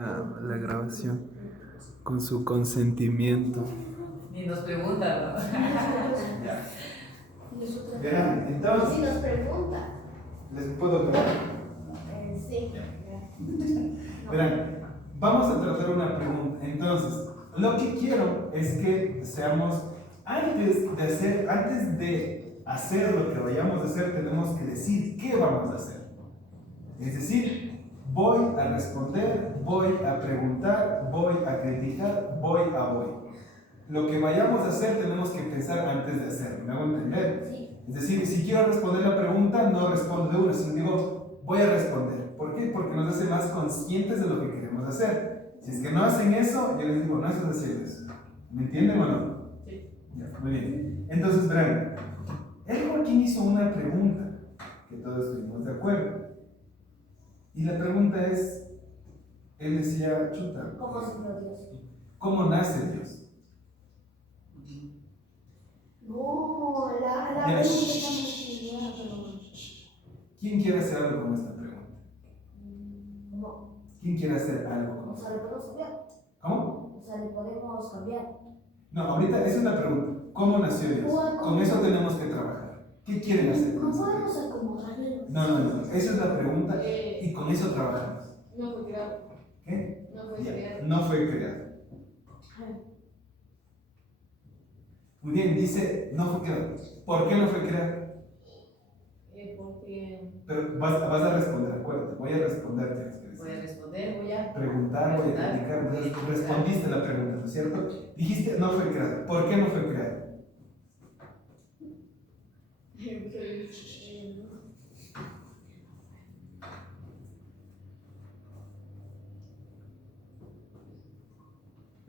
la grabación con su consentimiento. Ni nos preguntan, ¿no? Ya. Verán, entonces. Si nos pregunta. ¿Les puedo preguntar? Sí. Verán, vamos a tratar una pregunta. Entonces, lo que quiero es que seamos, antes de hacer lo que vayamos a hacer, tenemos que decir qué vamos a hacer. Es decir, voy a responder, voy a preguntar, voy a criticar, voy. Lo que vayamos a hacer tenemos que pensar antes de hacerlo. ¿Me hago entender? Sí. Es decir, si quiero responder la pregunta, no respondo de una, sino digo, voy a responder. ¿Por qué? Porque nos hace más conscientes de lo que queremos hacer. Si es que no hacen eso, yo les digo, no estás haciendo eso. ¿Me entienden o no? Sí. Ya, muy bien. Entonces, verán, el Joaquín hizo una pregunta, que todos estuvimos de acuerdo. Y la pregunta es, él decía, chuta, ¿Cómo se creó Dios? ¿cómo nace Dios? No, la Ya, pregunta shh. está muy ¿Quién quiere hacer algo con esta pregunta? No, ¿Quién quiere hacer algo con o esta sea, le podemos cambiar. ¿Cómo? O sea, le podemos cambiar. No, ahorita esa es la pregunta. ¿Cómo nació Dios? Con eso tenemos que trabajar. ¿Qué quieren hacer con No esa podemos pregunta? acomodarle. No. Esa es la pregunta y con eso trabajamos. No fue creado. ¿Qué? No fue Ya, creado. no fue creado. Muy bien, dice, no fue creado. ¿Por qué no fue creado? Porque Pero vas a responder, acuérdate, voy a responder, tienes que decir. Voy a responder, voy a Preguntar, voy a criticar, entonces respondiste la pregunta, ¿no es cierto? Dijiste, no fue creado. ¿Por qué no fue creado?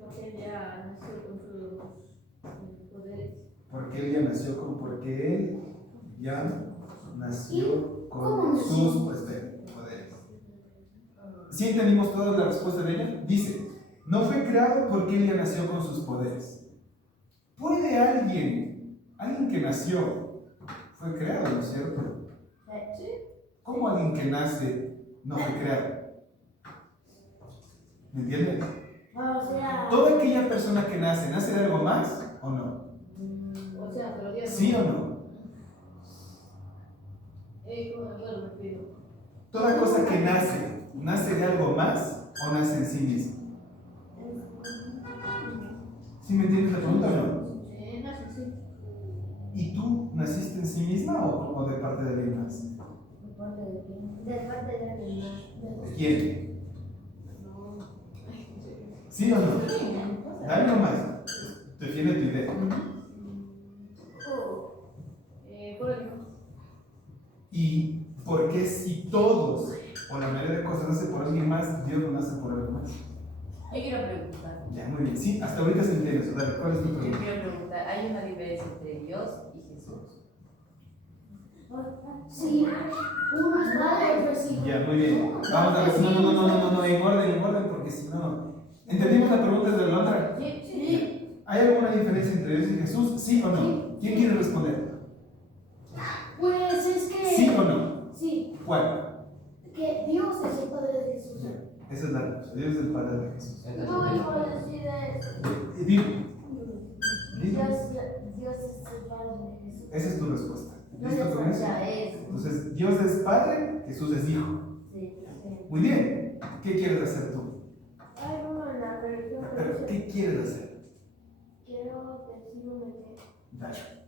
porque ella nació con sus poderes. Porque él ya nació con, porque él ya nació con ¿Cómo nació? sus poderes. ¿Sí entendimos toda la respuesta de ella? Dice, no fue creado porque él ya nació con sus poderes. ¿Puede alguien que nació, fue creado, ¿no es cierto? Sí. ¿Cómo alguien que nace no fue creado? ¿Me entiendes? O sea. ¿Toda aquella persona que nace de algo más o no? O sea, pero Dios ¿Sí o no? claro, me pido. ¿Toda cosa que nace de algo más o nace en sí misma? ¿Sí me entiendes la pregunta o no? Nace, sí. ¿Y tú naciste en sí misma o de parte de alguien más? ¿De parte de quién? De parte de alguien más. ¿De quién? No. Ay, en serio. ¿Sí o no? Dale nomás. Defiende tu idea. Por el ¿Y por qué si todos o la mayoría de cosas nace por alguien más, Dios no nace por algo más? Yo quiero preguntar. Ya, muy bien. Sí, hasta ahorita se entiende eso. Dale, ¿cuál es tu Yo pregunta? quiero preguntar, ¿hay una diferencia entre Dios y Jesús? Sí, uno es padre, otro es hijo. Ya, muy bien. Vamos a ver. No, en orden, porque si no. ¿Entendimos la pregunta de la otra? Sí. ¿Hay alguna diferencia entre Dios y Jesús? ¿Sí o no? ¿Quién quiere responder? Pues es que. ¿Sí o no? Sí, ¿Cuál? que Dios es el Padre de Jesús. Ya, esa es la respuesta. Dios es el Padre de Jesús. No, yo voy a decir eso. Dime. Dios es el Padre de Jesús. Esa es tu respuesta. No ¿Listo es con eso? ya es. Entonces, Dios es Padre, Jesús es Hijo. Sí. Muy bien. ¿Qué quieres hacer tú? Hay uno en la religión que ¿Pero dice. qué quieres hacer? Quiero decir uno que. Dale.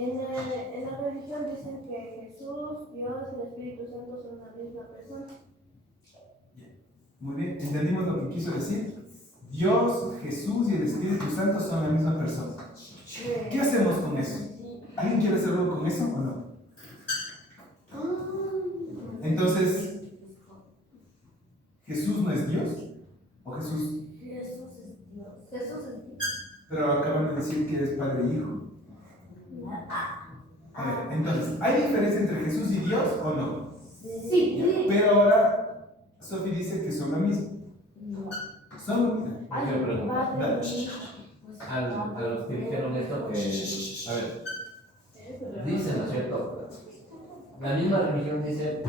En la religión dicen que Jesús, Dios y el Espíritu Santo son la misma persona. Muy bien. ¿Entendimos lo que quiso decir? Dios, Jesús y el Espíritu Santo son la misma persona. ¿Qué hacemos con eso? ¿Alguien quiere hacer algo con eso o no? Entonces, ¿Jesús no es Dios? ¿O Jesús? Jesús es Dios. Jesús es Dios. Pero acaban de decir que es Padre e Hijo. A ver, entonces, ¿hay diferencia entre Jesús y Dios o no? Sí. Pero ahora, Sophie dice que son la misma. Son lo mismo. Hay Yo pregunto, Padre y Hijo. a los que dijeron esto que, a ver, dicen, ¿no es cierto? La misma religión dice,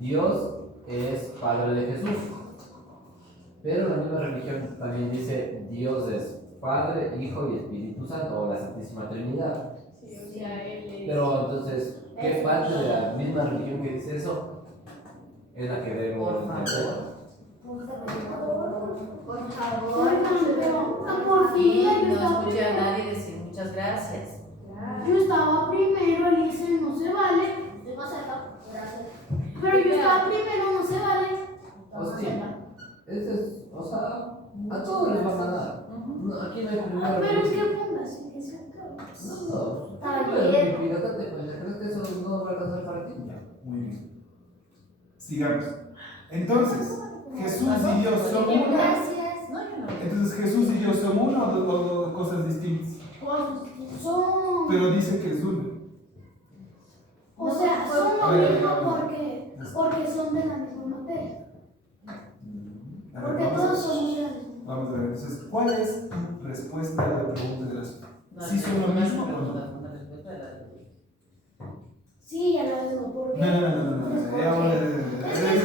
Dios es Padre de Jesús. Pero la misma religión también dice Dios es Padre, Hijo y Espíritu Santo, o la Santísima Trinidad. Sí, o sea, él es. Pero entonces, ¿qué parte de la misma religión que dice eso es la que debo Por entender? Por favor, amor, Y fíjate, yo no estaba escuché a primero. nadie decir muchas gracias. Yo estaba primero, él dice no se vale. Pero yo estaba primero, no se vale. Hostia, o sea, a todos les va a ganar. No, aquí no hay primero. Pero es ni que pongas, que se acaba. No, Está pero bien. fíjate, pues, ¿crees que eso no va a alcanzar para ti? Ya, muy bien. Sigamos. Entonces, Jesús y Dios son uno. Gracias. No, yo no. Entonces, Jesús y Dios son uno o dos cosas distintas. Son. Pero dice que es uno. O sea, son A lo ver, mismo a ver. porque son de la misma materia. A ver, Porque vamos a todos ver. somos de la misma. Vamos a ver, entonces, ¿cuál es tu respuesta a la pregunta de las... No, ¿Sí son lo no, mismo no, o no? la respuesta de la- Sí, ya lo digo, porque. No. Es porque-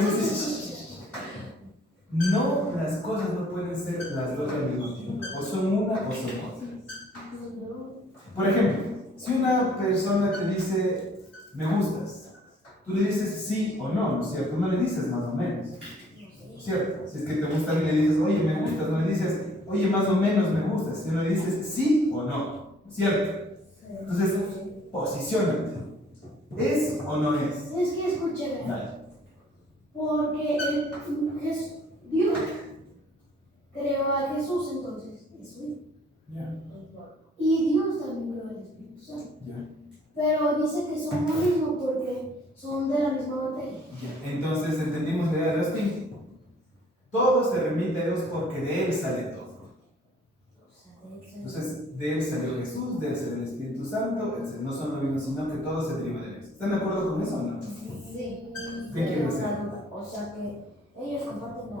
No, las cosas no pueden ser las dos al mismo tiempo. O son una o son otra. Por ejemplo, si una persona te dice, me gustas, tú le dices sí o no, ¿no es cierto? No le dices más o menos, ¿no es cierto? Si es que te gusta y le dices, oye, me gustas, no le dices, oye, más o menos me gustas, sino le dices sí o no, ¿no es cierto? Entonces, posiciónate. ¿Es o no es? Es que escúcheme. Dale. Porque Dios creó a Jesús, entonces es su hijo. Ya, Y Dios también creó al Espíritu Santo. ya. Pero dice que son lo mismo porque son de la misma materia. Ya. Entonces, entendimos la idea de los espíritus. Todo se remite a Dios porque de Él sale todo. Entonces, de Él salió Jesús, de Él salió el Espíritu Santo, etc. No son lo mismo, sino que todo se deriva de Dios. ¿Están de acuerdo con eso o no? Sí. ¿Qué quiere decir? O sea que ellos comparten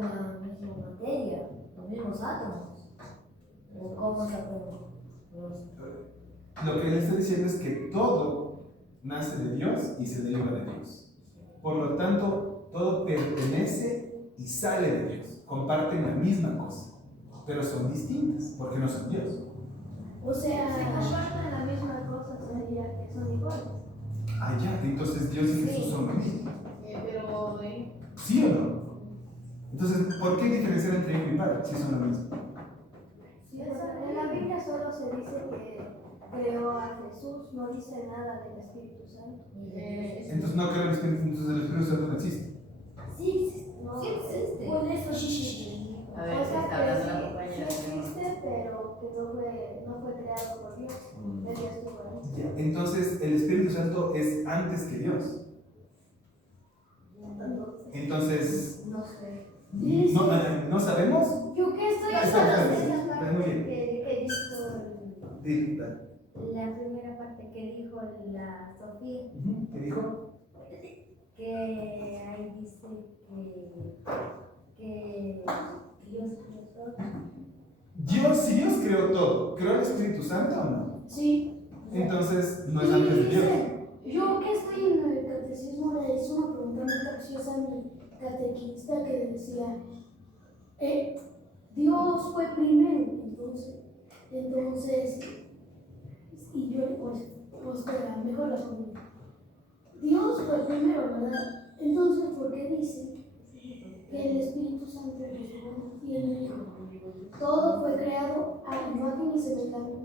la misma materia, los mismos átomos. ¿O cómo se puede? Lo que él está diciendo es que todo nace de Dios y se deriva de Dios. Por lo tanto, todo pertenece y sale de Dios. Comparten la misma cosa, pero son distintas porque no son Dios. O sea, Si comparten la misma cosa, sería que son iguales. Ah, ya, entonces Dios y Jesús son lo mismo. Pero, ¿Sí o no? Entonces, ¿por qué diferenciar entre hijo y padre si son lo mismo? en la Biblia solo se dice que creó a Jesús, no dice nada del Espíritu Santo. Entonces no creo en el Espíritu, entonces el Espíritu Santo no existe. Sí, no, Sí existe. Por eso sí existe. A ver, O sea está hablando la que compañera. sí existe, pero que no fue creado por Dios. Él ya estuvo ahí. Ya, entonces el Espíritu Santo es antes que Dios. Entonces, No sé. ¿no sabemos? ¿Yo qué estoy Está haciendo? bien, muy bien. Que dijo Di, dale. la primera parte que dijo la Sofía, Ujú, ¿qué dijo? que ahí dice que Dios creó todo. Si Dios creó todo, ¿creó el Espíritu Santo o no? Sí. Entonces no es antes de Dios. Yo que estoy en el catecismo le hice una pregunta muy capciosa a mi catequista que decía, Dios fue primero, entonces, y yo pues espera, mejor la formula. Dios fue primero, ¿verdad? Entonces, ¿por qué dice que el Espíritu Santo es el segundo y el Hijo? Todo fue creado a imagen y semejanza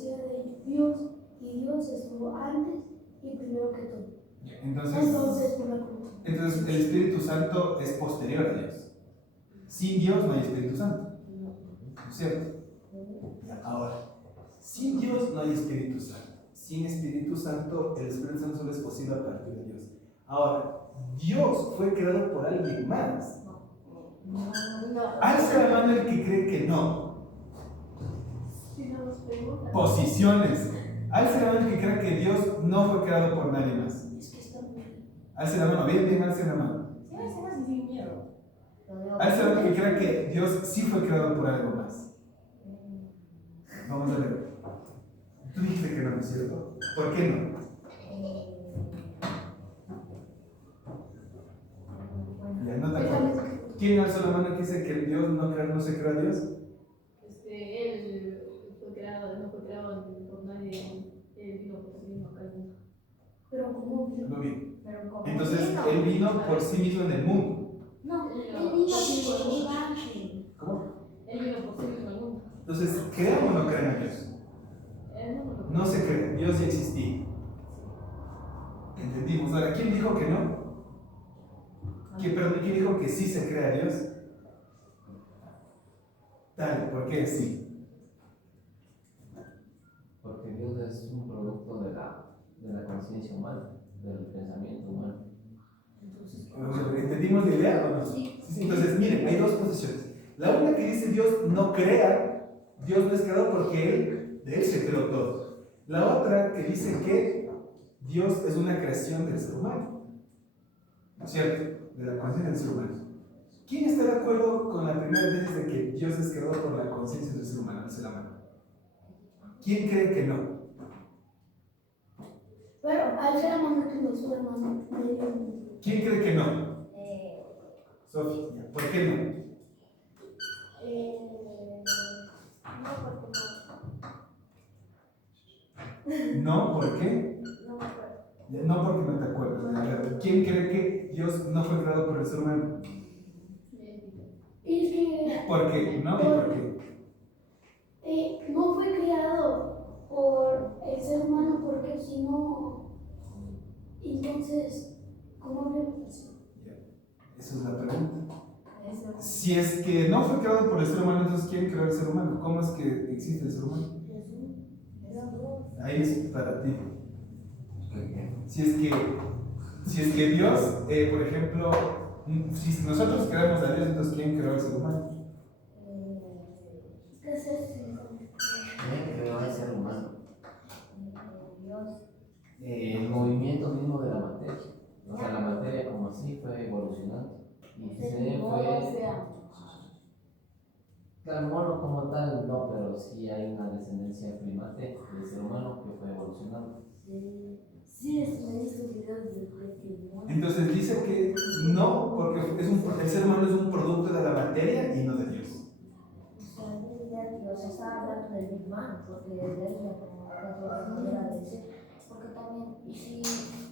de Dios, y Dios estuvo antes y primero que todo. Entonces, por la cruz. el Espíritu Santo es posterior a Dios. Sin Dios no hay Espíritu Santo. ¿No es cierto? Ahora, sin Dios no hay Espíritu Santo. Sin Espíritu Santo, el Espíritu Santo solo es posible a partir de Dios. Ahora, Dios fue creado por alguien más. Alza la mano el que cree que no. si nos preguntan. Posiciones. Alza la mano el que cree que Dios no fue creado por nadie más. Es que está muy bien. Alza la mano, bien, alza la mano. Sí, me hacen sin miedo. Alza la mano el que crea que Dios sí fue creado por algo más. Vamos a ver. Tú dijiste que no, ¿no es cierto? ¿Por qué no? ¿Quién alzó la mano que dice que Dios no se creó a Dios? Él fue creado, no fue creado por nadie, él vino por sí mismo acá al mundo. Pero ¿cómo vino? Muy bien. Pero como Entonces, vino. Él vino por sí mismo en el mundo. No, Él vino por un ángel. ¿Cómo? Él vino por sí mismo al mundo. Entonces, ¿crean o no crean a Dios? Él no No se cree, Dios ya existía. ¿Entendimos? Ahora, ¿quién dijo que no? ¿Quién dijo que sí se cree a Dios? Dale, ¿por qué sí? Porque Dios es un producto de la conciencia humana, del pensamiento humano. ¿Entendimos la idea o no? Sí. Entonces, miren, hay dos posiciones. La una que dice Dios no crea, Dios no es creado porque de Él se creó todo. La otra que dice que Dios es una creación del ser humano. ¿No es cierto? De la conciencia del ser humano. ¿Quién está de acuerdo con la primera tesis de que Dios es creado por la conciencia del ser humano? Alce la mano. ¿Quién cree que no? Pero al ser amado que nos fue hermano, ¿Quién cree que no? Sofía, ¿por qué no? No, ¿por qué? No porque no te acuerdas. ¿Quién cree que Dios no fue creado por el ser humano? es que ¿Por qué? ¿No? ¿Y por qué? no fue creado por el ser humano porque si no, entonces, ¿cómo habría nacido? Esa es la pregunta. Eso. Si es que no fue creado por el ser humano, entonces ¿quién creó el ser humano? ¿Cómo es que existe el ser humano? Ahí es para ti. Si es que Dios, por ejemplo, si nosotros creamos a Dios, entonces ¿quién creó el ser humano? ¿Qué es eso? ¿Quién creó al ser humano? Dios. El movimiento mismo de la materia. O sea, la materia como así fue evolucionando. Y se fue. Claro, mono como tal no, pero sí hay una descendencia primate del ser humano que fue evolucionando. Sí, me he visto videos de que Entonces dice que no, porque el ser humano es un producto de la materia y no de Dios. o sea, en realidad Dios está hablando del Big Bang, porque de ahí ya como la manera de decir, porque también, y si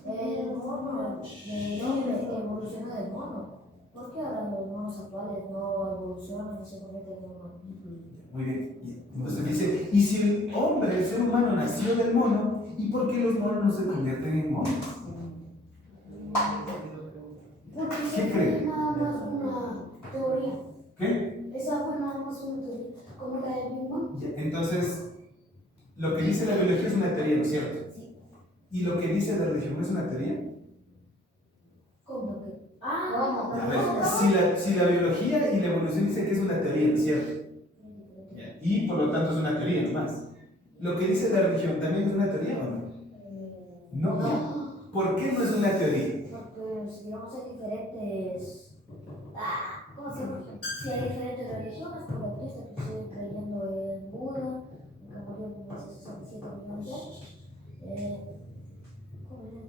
el mono del hombre evoluciona del mono, ¿por qué ahora los monos actuales no evolucionan y se convierten en mono? Muy bien. Entonces dice, y si el hombre, el ser humano, nació del mono, ¿y por qué los monos no se convierten en monos? Porque ¿Qué esa cree? fue nada más una teoría. ¿Qué? Esa fue nada más una teoría. Como la del Big Bang. Entonces, lo que dice la biología es una teoría, ¿no es cierto? Sí. ¿Y lo que dice la religión es una teoría? ¿Cómo que? ¿Cómo? A ver, si la biología y la evolución dicen que es una teoría, ¿no es cierto? Y por lo tanto es una teoría, no más. ¿Lo que dice la religión también es una teoría o no? No. No. ¿Por qué no es una teoría? Porque, digamos, hay diferentes. ¿Cómo se llama? Si hay diferentes religiones, por la Cristo que siguen creyendo en Buda, que murió como hace 67 millones de años. ¿Cómo se llama?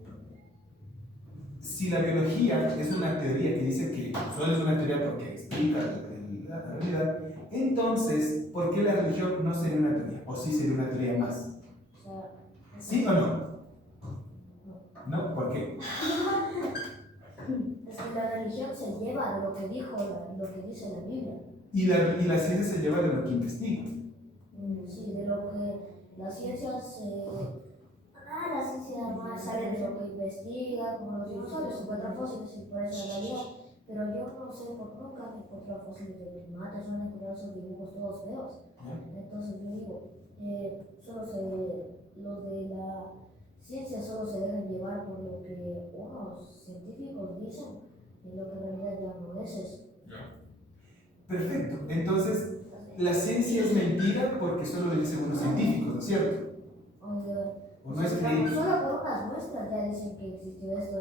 Si la biología es una teoría que dice que solo es una teoría porque explica la realidad, entonces, ¿por qué la religión no sería una teoría? ¿O sí sería una teoría más? O sea, ¿Sí o no? ¿No? ¿Por qué? es que la religión se lleva de lo que dijo, lo que dice la Biblia. Y la ciencia se lleva de lo que investiga. Sí, de lo que la ciencia se. La ciencia más sale de lo que investiga, como los dinosaurios, encuentran fósiles y por eso es la realidad. Pero yo no sé por qué nunca han encontrado fósiles de primates, no han encontrado esos dibujos todos feos. Entonces yo digo, los de la ciencia solo se deben llevar por lo que unos científicos dicen y lo que en realidad ya no es eso. Perfecto. Entonces, la ciencia es mentira porque solo lo dicen unos científicos, ¿no es cierto? ¿O no es creíble? Solo por unas muestras ya dicen que existió esto.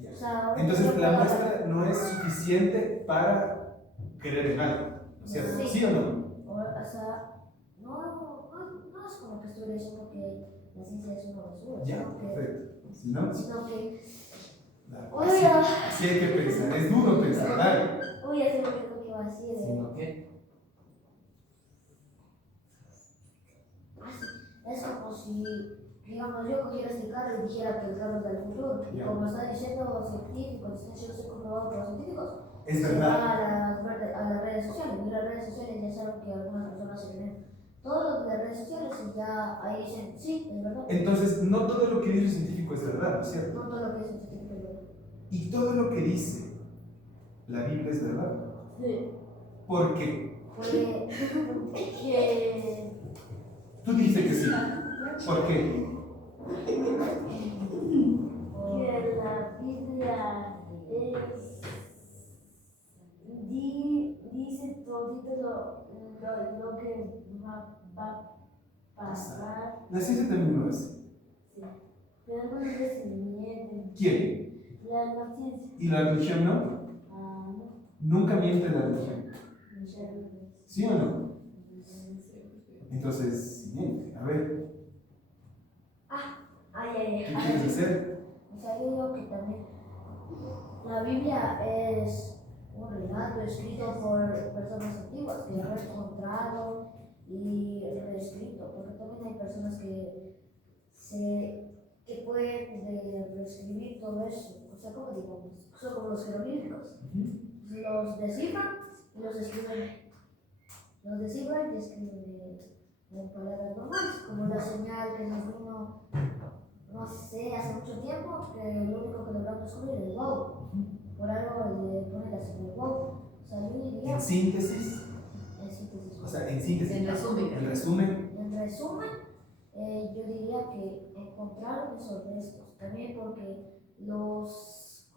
Ya. O sea, Entonces, la muestra no es suficiente para creer en algo, ¿no es cierto? Sí. ¿Sí o no? O sea, no es como que estoy diciendo que la ciencia es una basura, Ya, perfecto. Si no, sino que claro. Oiga. Así hay que pensar. Es duro pensar, dale. voy a decir lo que es lo que iba a decir. Sino que Es como si, digamos, yo cogiera este carro y dijera que el carro es del futuro. Y Ya. como están diciendo los científicos, están diciendo comprobado por los científicos, Es se verdad. va a las redes sociales. Y las redes sociales ya saben que algunas personas se creen todo de las redes sociales y ya ahí dicen, sí, es verdad. Entonces, no todo lo que dice el científico es verdad, ¿no es cierto? No todo lo que es científico es verdad. Y todo lo que dice la Biblia es verdad. Sí. ¿Por qué? Porque Tú dices que sí. ¿Por qué? que la Biblia es, dice todito lo que va a pasar. La ciencia también lo hace. Sí. Pero algunas veces mienten. ¿Quién? La ciencia. ¿Y la religión no? No. Nunca miente la religión. Muchas veces. ¿Sí o no? Entonces, miente. A ver, Ay. ¿qué quieres hacer? O sea, yo digo que también la Biblia es un relato escrito por personas antiguas que lo han encontrado y reescrito, porque también hay personas que pueden reescribir todo eso. O sea, como digamos, son como los jeroglíficos. Los descifran y los escriben. Los descifran y escriben en palabras normales, como la señal que nos vino, no sé, hace mucho tiempo, que lo único que logramos descubrir es wow. Por algo le ponen la señal wow. O sea, yo diría, En síntesis, en síntesis, o sea, en síntesis. En resumen. En resumen, en resumen, yo diría que encontraron esos restos, también porque los,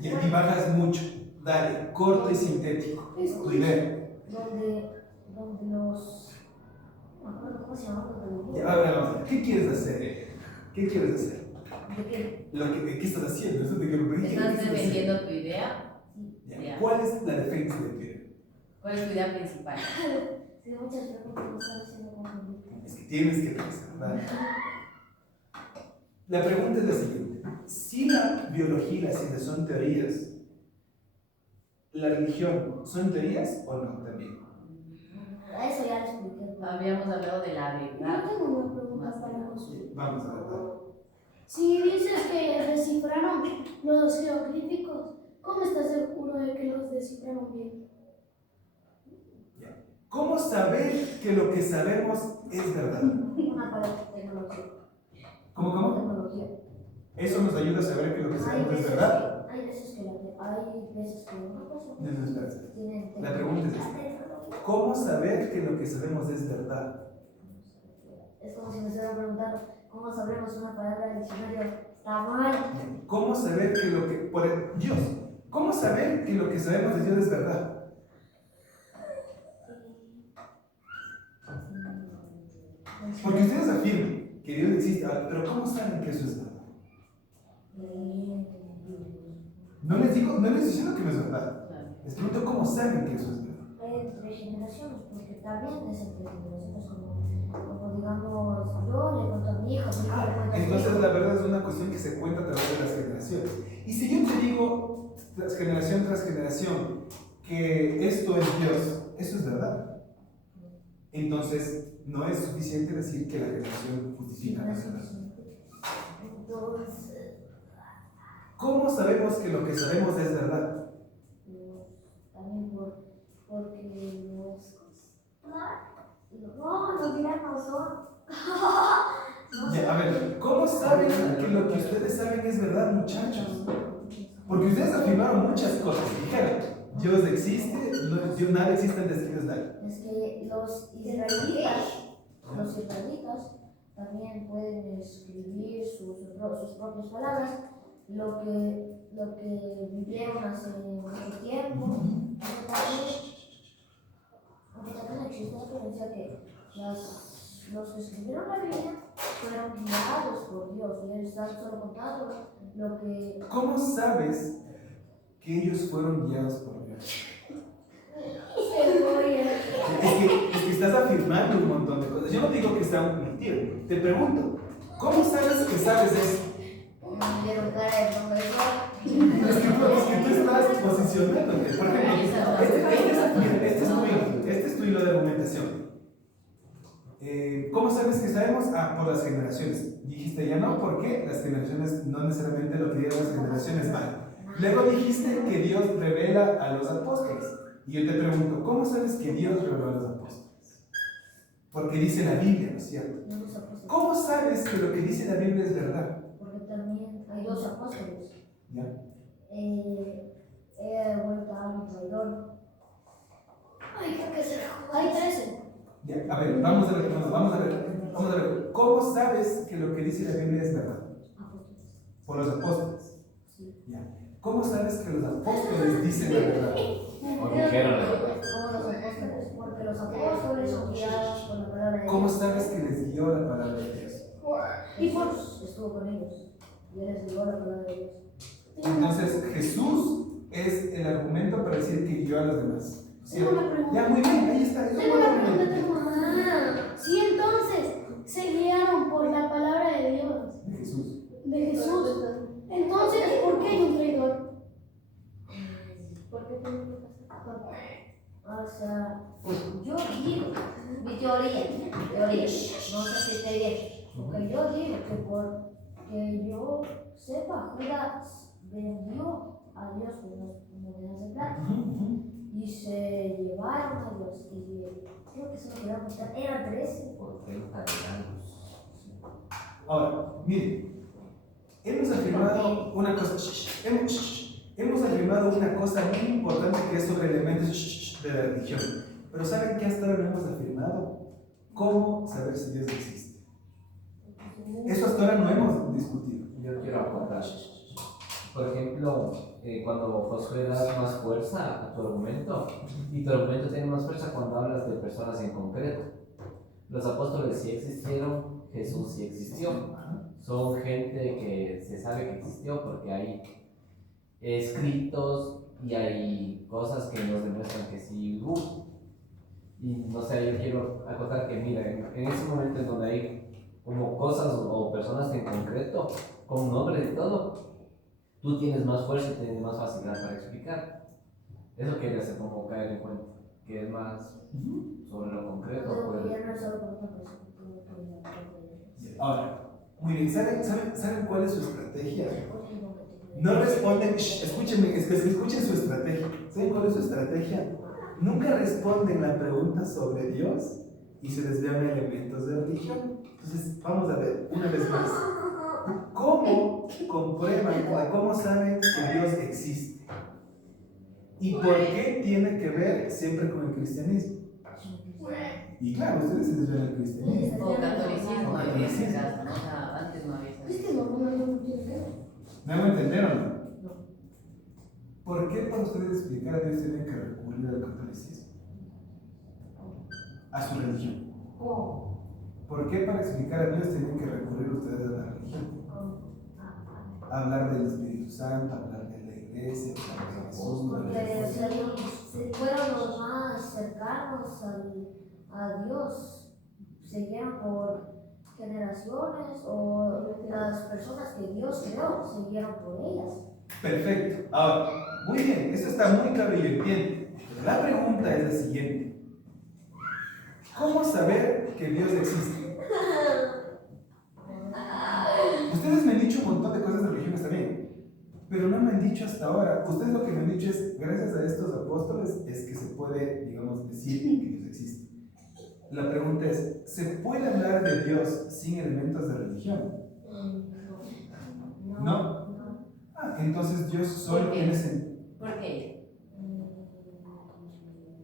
y bajas mucho. Dale, corto y sintético. Tu idea. donde los, no me acuerdo cómo se llama, Y ahora vamos a ver, ¿qué quieres hacer? ¿Qué quieres hacer? de que ¿Qué estás haciendo? Eso te quiero pedir. ¿Qué ¿Estás estás haciendo? defendiendo tu idea? Ya. Ya. ¿Cuál es la defensa de tu idea? ¿Cuál es tu idea principal? si muchas preguntas me están haciendo confundir. Es que tienes que pensar, ¿vale? La pregunta es la siguiente. Si la biología y la ciencia son teorías, ¿la religión son teorías o no también? A eso ya lo expliqué. Habíamos hablado de la Yo verdad. tengo una pregunta para Josué. Vamos a ver. ¿vale? Si dices que descifraron los jeroglíficos, ¿cómo estás seguro de que los descifraron bien? ¿Cómo saber que lo que sabemos es verdad? Una palabra, tecnología. ¿Cómo? Tecnología. Eso nos ayuda a saber que lo que sabemos es verdad. Hay veces que una persona No, no, espera. tiene La pregunta es esta. ¿Cómo saber que lo que sabemos es verdad? Es como si me estuvieran preguntando cómo sabremos una palabra del diccionario está mal. ¿Cómo saber que lo que... Por Dios, ¿cómo saber que lo que sabemos de Dios es verdad? Porque ustedes afirman que Dios existe, pero ¿cómo saben que eso es verdad? No les estoy diciendo que no es verdad. Les pregunto cómo saben que eso es verdad. Entre generaciones, porque también es entre generaciones, como digamos, yo le cuento a mi hijo le cuento a mi Entonces hijo. la verdad es una cuestión que se cuenta a través de las generaciones. Y si yo te digo, generación tras generación, que esto es Dios, eso es verdad. Entonces no es suficiente decir que la generación justifica la verdad. Entonces, ¿Cómo sabemos que lo que sabemos es verdad? también porque los tiranos son. Ya, a ver, ¿cómo saben que lo que ustedes saben es verdad, muchachos? Porque ustedes afirmaron muchas cosas. Dijeron, Dios existe, nada existe antes de Dios nada. Es que los israelitas también pueden escribir sus propias palabras, lo que vivieron hace mucho tiempo. Aunque también existe la creencia que los que escribieron la Biblia fueron guiados por Dios y ellos están solo contando lo que. ¿Cómo sabes que ellos fueron guiados por Dios? Es que estás afirmando un montón de cosas. Yo no digo que está mentido. Te pregunto, ¿cómo sabes que sabes eso? Me dieron cara de nombre. Es que tú estás cuestionándote. Por ejemplo, este es tu hilo de argumentación. ¿Cómo sabes que sabemos? Ah, por las generaciones. Dijiste ya no, ¿por qué? Las generaciones, no necesariamente lo que digan las generaciones vale. Luego dijiste que Dios revela a los apóstoles. Y yo te pregunto, ¿cómo sabes que Dios reveló a los apóstoles? Porque dice la Biblia, ¿no es cierto? No los apóstoles. ¿Cómo sabes que lo que dice la Biblia es verdad? Porque también hay 2 apóstoles. ¿Ya? He vuelto a un traidor. Ay, creo que se Hay 13. Ya, a ver, vamos a ver. ¿Cómo sabes que lo que dice la Biblia es verdad? Apóstoles. Por los apóstoles. Sí. Ya. ¿Cómo sabes que los apóstoles dicen la verdad? O dijeron la verdad. Como los apóstoles, porque los apóstoles son guiados por la palabra de Dios. ¿Cómo sabes que les guió la palabra de Dios? Y Dios estuvo con ellos. Y él les dio la palabra de Dios. Entonces, Jesús es el argumento para decir que guió a los demás. ¿Sí? Tengo una pregunta. Ya, muy bien, ahí está. Es un Tengo buen una pregunta, argumento. si entonces se guiaron por la palabra de Dios, De Jesús. de Jesús, entonces, ¿por qué hay un traidor? ¿Por qué tengo que pasar? O sea, yo digo, mi teoría, no sé si esté bien, porque yo digo que porque yo sepa, Judas vendió a Dios unas monedas de plata y se llevaron a Dios y creo que se lo quedaron, eran 13. Por 30 años. Ahora, miren, hemos afirmado una cosa. Hemos afirmado una cosa muy importante que es sobre elementos de la religión. Pero ¿saben qué hasta ahora no hemos afirmado? ¿Cómo saber si Dios existe? Eso hasta ahora no hemos discutido. Yo quiero aportar. Por ejemplo, cuando Josué da más fuerza a tu argumento, y tu argumento tiene más fuerza cuando hablas de personas en concreto. Los apóstoles sí existieron, Jesús sí existió. Son gente que se sabe que existió porque hay escritos y hay cosas que nos demuestran que sí hubo. Y no sé, yo quiero acotar que, mira, en ese momento en donde hay como cosas o personas en concreto, con nombres y todo, tú tienes más fuerza y tienes más facilidad para explicar. Eso quería hacer como caer en cuenta, que es más sobre lo concreto. Pero Pues. ya no es solo por una persona, que Ahora, muy bien, ¿saben cuál es su estrategia? No responden, escúchenme, escuchen su estrategia. ¿Saben cuál es su estrategia? Nunca responden la pregunta sobre Dios y se les llama elementos de religión. Entonces, vamos a ver una vez más. ¿Cómo comprueban o cómo saben que Dios existe? ¿Y por qué tiene que ver siempre con el cristianismo? Y claro, ustedes se desvían al cristianismo. O catolicismo, había ese caso, ¿no? O sea, antes no había esa Es que no tiene que ver. ¿Me hago entender o no? ¿Por qué para ustedes explicar a Dios tienen que recurrir al catolicismo? A su religión. ¿Por qué para explicar a Dios tienen que recurrir ustedes a la religión? Hablar del Espíritu Santo, hablar de la iglesia, hablar de Jesús. porque fueron los más cercanos a Dios, se guían por generaciones o las personas que Dios creó, se guían por ellas. Perfecto. Ahora, muy bien, eso está muy claro y yo entiendo. La pregunta es la siguiente. ¿Cómo saber que Dios existe? Ustedes me han dicho un montón de cosas de religiones también, pero no me han dicho hasta ahora. Ustedes lo que me han dicho es, gracias a estos apóstoles, es que se puede, digamos, decir que Dios existe. La pregunta es, ¿se puede hablar de Dios sin elementos de religión? ¿No? Ah, entonces Dios solo tiene sentido. ¿Por qué?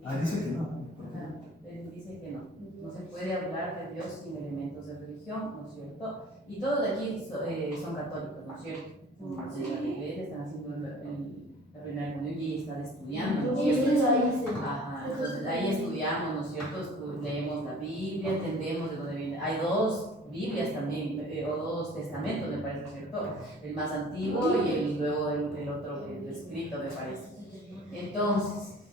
Ah, dice que no. Él dice que no. No se puede hablar de Dios sin elementos de religión, ¿no es cierto? Y todos de aquí son católicos, ¿no es cierto? Son de la iglesia, están haciendo la primera comunión y están estudiando, ¿no es cierto? Ajá, entonces ahí estudiamos, ¿no es cierto? Leemos la Biblia, entendemos de dónde viene. Hay dos Biblias también, o dos testamentos, me parece, ¿cierto? El más antiguo y luego el otro, el escrito, me parece. Entonces,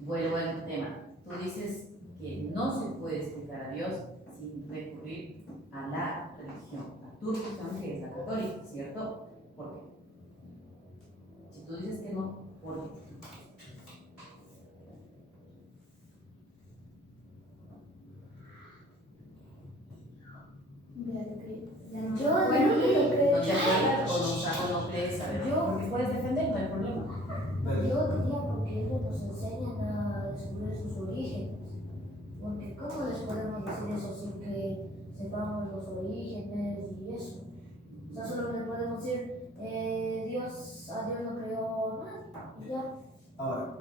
vuelvo al tema. Tú dices que no se puede explicar a Dios sin recurrir a la religión, a tu religión, que es la católica, ¿cierto? ¿Por qué? Si tú dices que no, ¿Por qué? Mira, que Ya no yo Bueno, digo que ¿no te creo. acuerdas o no crees? A ver, porque puedes defender, no hay problema. Dale. Yo diría porque ellos nos enseñan a descubrir sus orígenes. Porque ¿cómo les podemos decir eso sin que sepamos los orígenes y eso? O sea, solo les podemos decir, a Dios no creó nada. y Ya. Ahora,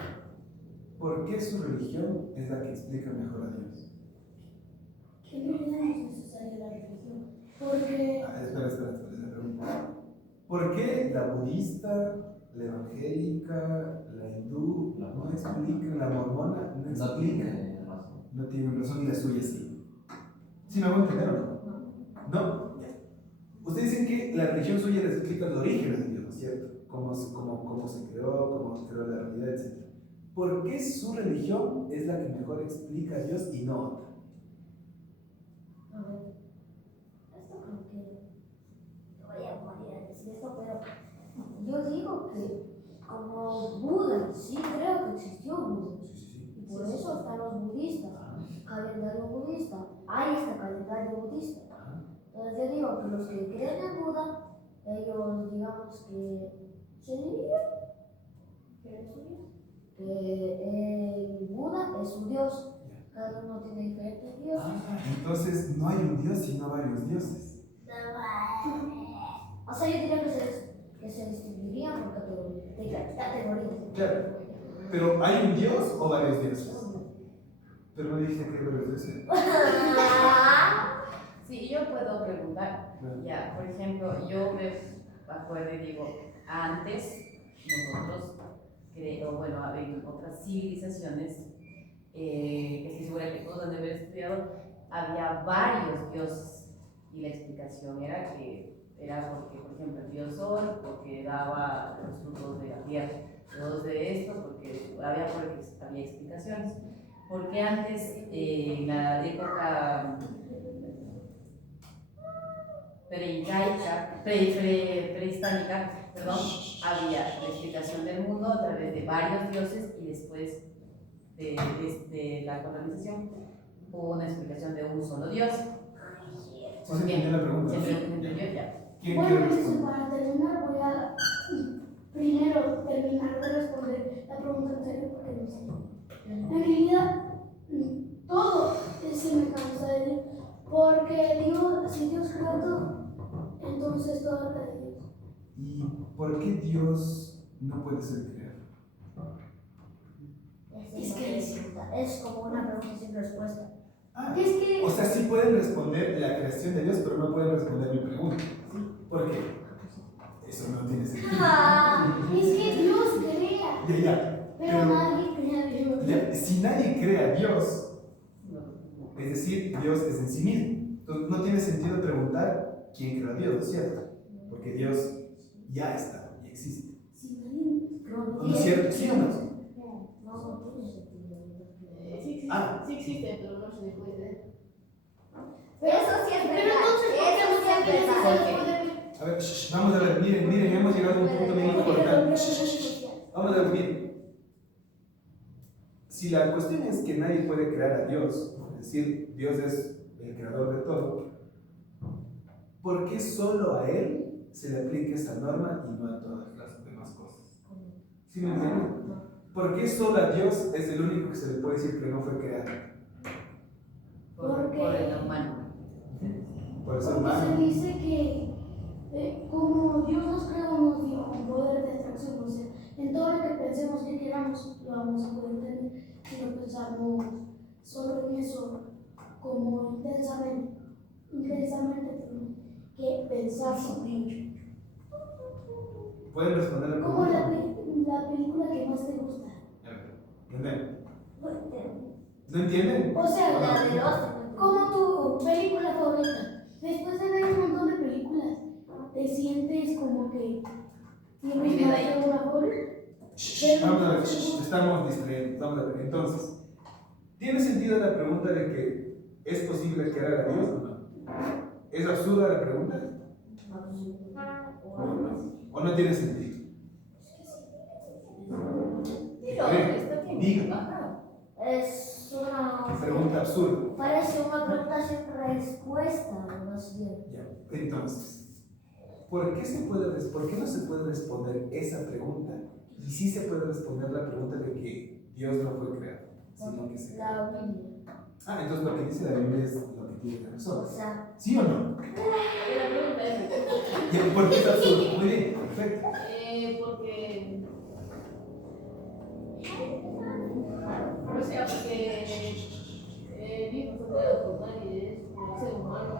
¿por qué su religión es la que explica mejor a Dios? Que en realidad no es necesaria la religión. Porque Espera, la pregunta. ¿Por qué la budista, la evangélica, la hindú no explican, la mormona no No explican? tiene razón. No tienen razón y la suya sí. ¿Sí me hago entender o no? ¿No? Ya. Ustedes dicen que la religión suya les explica los orígenes de Dios, ¿no es cierto? Cómo se creó, cómo se creó la realidad, etc. ¿Por qué su religión es la que mejor explica a Dios y no otra? A ver, esto creo que voy a morir a decir esto, pero yo digo que como Buda, sí creo que existió Buda. Y por eso están los budistas, calendario budista. Ahí está calendario budista. Entonces yo digo que los que creen en Buda, ellos digamos que se diría que el Buda es un dios. Cada uno tiene diferentes dioses. Entonces no hay un Dios sino varios dioses. O sea, yo diría que se distinguirían por categorías. Claro, pero ¿hay un Dios o varios dioses? Pero no dijiste que hay varios dioses. Sí, yo puedo preguntar. Ya, por ejemplo, yo me acuerdo y digo, antes nosotros, creo, bueno, en otras civilizaciones, que estoy segura que todos han de haber estudiado, había varios dioses y la explicación era que era porque, por ejemplo, el dios Sol, porque daba los frutos de la tierra, los de esto, porque había explicaciones. Porque antes, en la época prehispánica, perdón, había la explicación del mundo a través de varios dioses y después de la colonización hubo una explicación de un solo dios. ¿Sí se entendió la pregunta? ¿Se entendió ya? ¿Quién bueno, quiere entonces responder? para terminar voy a primero terminar de responder la pregunta anterior porque no sé. En realidad, todo es semejanza de Dios. Porque Dios, si Dios creó todo, entonces todo era de Dios. ¿Y por qué Dios no puede ser creado? Es como una pregunta sin respuesta. Ah, Es que o sea, sí pueden responder la creación de Dios, pero no pueden responder mi pregunta. ¿Por qué? Eso no tiene sentido. es que Dios crea, Ya, pero nadie crea a Dios. ya, si nadie crea a Dios, es decir, Dios es en sí mismo. Entonces, no tiene sentido preguntar quién creó a Dios, ¿no es cierto? Porque Dios ya está, ya existe. Si nadie ¿No es cierto? ¿Sí o no? No tiene sentido. Sí existe, pero no se le puede ver. Eso sí es Pero verdad. entonces, Eso sí es verdad. A ver, vamos a ver, miren, hemos llegado a un punto bien importante. Vamos a ver, miren. Si la cuestión es que nadie puede crear a Dios, es decir, Dios es el creador de todo, ¿por qué solo a Él se le aplica esa norma y no a todas las demás cosas? ¿Sí me entienden? ¿Por qué solo a Dios es el único que se le puede decir que no fue creado? Por el humano. Por el ser Porque se humano. dice que como Dios nos creó, nos dio un poder de atracción. O sea, en todo lo que pensemos que queramos, lo vamos a poder tener si lo pensamos solo en eso, como intensamente que pensar sobre ello. ¿Pueden responder la Como pregunta? la película que más te gusta. ¿Entienden? ¿No entienden? O sea, La de los. como tu película favorita. Después de ver un montón de películas, te sientes como que tienes más de una favorita. Vamos a ver, estamos distrayendo. Vamos a ver, entonces, ¿tiene sentido la pregunta de que es posible crear a Dios o no? ¿Es absurda la pregunta? ¿O no tiene sentido? Diga. Ajá. Es una Pregunta absurda. parece una pregunta sin respuesta, más bien. Ya. Entonces, ¿por qué no se puede responder esa pregunta? Y sí se puede responder la pregunta de que Dios no fue creado, sino que se creó. La Biblia. Ah, entonces lo que dice la Biblia es lo que tiene que O resolver. sea, ¿Sí o no? La pregunta es, Ya, ¿por qué es absurdo? Muy bien, perfecto. porque, o sea, porque Dios no fue creado por nadie, es por el ser humano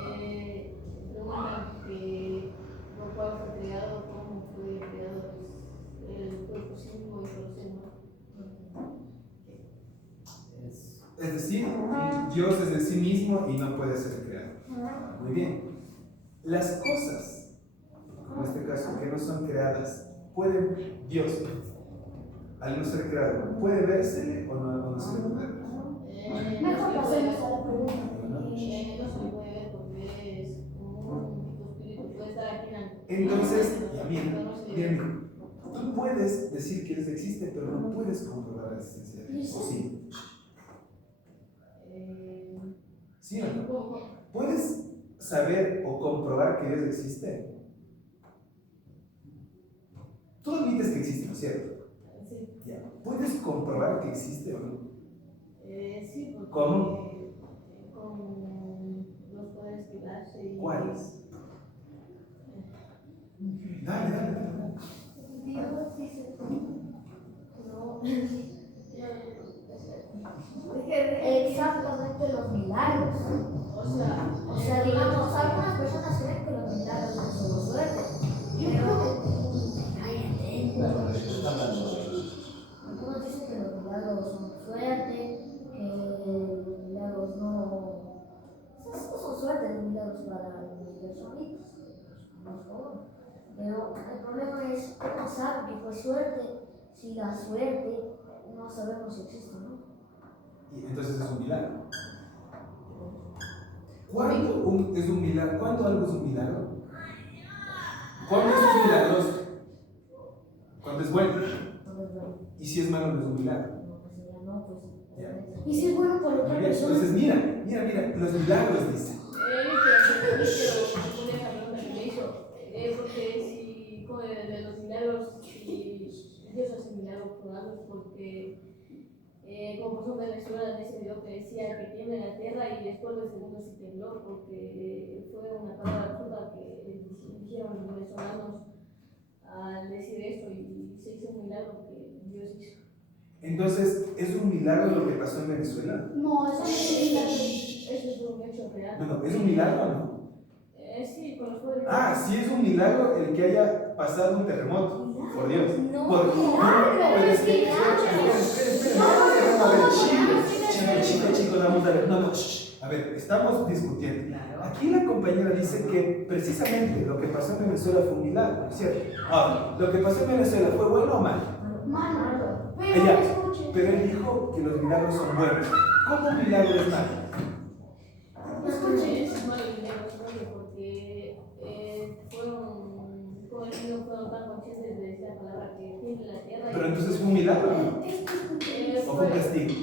y preguntan que por cuál fue creado, cómo fue creado el cuerpo sísmico y por el ser humano. Es decir, Dios es de sí mismo y no puede ser creado. Muy bien. Las cosas, en este caso, que no son creadas, Dios, al no ser creado, ¿puede versele o no se le puede ver? Mejor pasemos a la pregunta. No se le puede ver porque es como un espíritu, puede estar aquí en la. Entonces, ya mira, tú puedes decir que Dios existe, pero no puedes comprobar la existencia de Dios. ¿O sí? ¿Sí o no? ¿Puedes saber o comprobar que Dios existe? Tú admites que existe, ¿no es cierto? Sí. Ya. ¿Puedes comprobar que existe o no? Sí, porque ¿Cómo? con los poderes que das y. ¿Cuáles? Dale. Dios dice, no. exactamente los milagros. O O sea, digamos, algunas personas creen que los milagros son solo suerte, pero Bueno, está hablando de algunos dicen que los milagros son suerte, que los milagros no son suerte, los milagros para los inversoritos, por favor. Pero el problema es cómo saben que fue suerte, si la suerte no sabemos si existe o no. Y entonces es un milagro. ¿Cuándo es un milagro? ¿Cuándo algo es un milagro? ¿Cuándo es milagroso? Cuando es bueno. Entonces, bueno, Y si es malo, no es un milagro. no, pues ya no, pues. Ya. Y si es bueno por otra Muy bien. persona. Entonces, mira, los milagros dicen. Pero responder esa pregunta que me hizo, porque si como de los milagros, si Dios hace milagros por algo, porque como pasó en Venezuela en ese video que decía que tiene la tierra y después del segundo se tembló, porque fue una palabra absurda que dijeron los venezolanos al decir esto y se hizo un milagro que Dios hizo. Entonces, ¿es un milagro lo que pasó en Venezuela? No, eso no es milagro. Eso es un hecho real. No, ¿es un milagro o no? Sí, con los poderes. Ah, sí es un milagro el que haya pasado un terremoto. Por Dios. No, Pero es que. Espera. A ver, chico, vamos a ver. No, a ver, estamos discutiendo. Claro. Aquí la compañera dice que precisamente lo que pasó en Venezuela fue un milagro, ¿cierto? Ahora, ¿lo que pasó en Venezuela fue bueno o malo? Malo. Pero Ella, escuche. pero él dijo que los milagros son buenos. ¿Cómo un milagro es malo? Escuche. Es malo el dinero, porque no fueron tan conscientes de esta palabra que tiene la tierra. Pero entonces fue un milagro, ¿no? ¿O fue un castigo?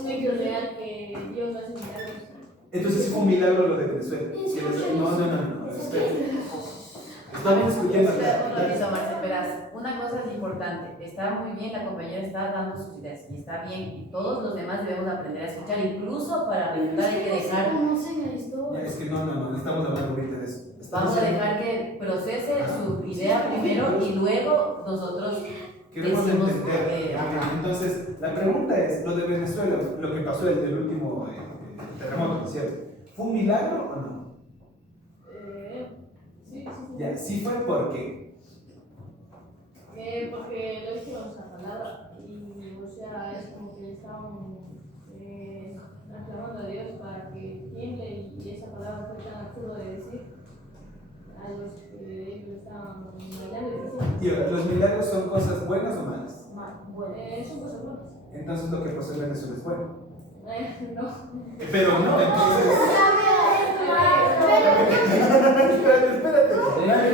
Un hecho real que Dios hace milagros. Entonces sí fue un milagro lo de Venezuela. No. Espera. Estamos discutiendo acá. Un ratito, Marcel, verás, una cosa es importante, está muy bien, la compañera está dando sus ideas y está bien, y todos los demás debemos aprender a escuchar, incluso para preguntar hay que dejar, Conocen la historia. Es que no estamos hablando ahorita de eso. vamos a dejar que procese su idea primero y luego nosotros Queremos decimos, entender. Entonces, la pregunta es, lo de Venezuela, lo que pasó el último terremoto, ¿cierto? ¿Fue un milagro o no? Sí. Ya, sí fue porque. Porque lo dijeron esa palabra y, o sea, es como que estaban aclamando a Dios para que tiemble y esa palabra fue tan absurda de decir a los que ellos estaban bailando y diciendo. Y ahora, ¿los milagros son cosas buenas o malas? Son cosas buenas. Entonces lo que pasó en Venezuela es bueno. No. Pero no, entonces. A ver, Espérate.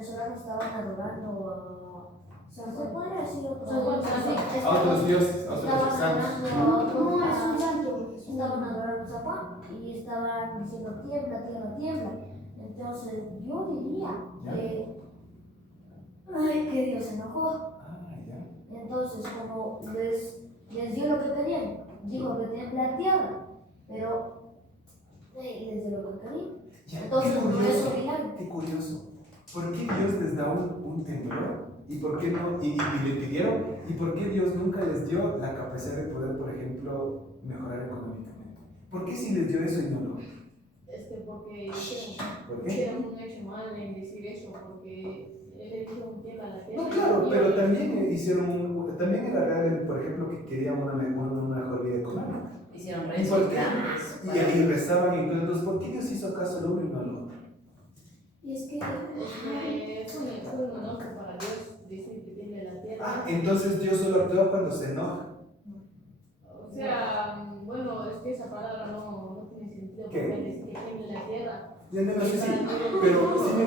venezolanos estaban adorando a San Juan, podría decir otro. San Juan, A otros dioses, a otros Estaban santos. adorando a No, otro. es un santo. Estaban adorando a San Juan y estaban diciendo tiembla, tiembla, tiembla. Entonces yo diría ¿Ya? que Dios se enojó. Ah, ya. Entonces, como les dio lo que querían, dijo que tiembla la tierra, pero les dio lo que querían. Ya, Entonces, qué por curioso, eso milagro. qué curioso. ¿Por qué Dios les da un temblor? ¿Y por qué no? Y le pidieron. ¿Y por qué Dios nunca les dio la capacidad de poder, por ejemplo, mejorar económicamente? ¿Por qué si les dio eso y no lo? Es que porque ¿Por qué? hicieron un hecho mal en decir eso, porque él le dijo un tiempo a la tierra. No, claro, pero también hicieron también era real, por ejemplo, que querían una mejor vida económica. Hicieron ¿Y rezos por qué? grandes. Y ahí rezaban y todo. Entonces, ¿por qué Dios hizo caso al uno y no al otro? Y es que Fue un enojo para Dios decir que tiene la tierra. Ah, entonces Dios solo actúa cuando se enoja. O sea, bueno, es que esa palabra no tiene sentido ¿Qué? porque es que tiene la tierra. Ya no sé si, pero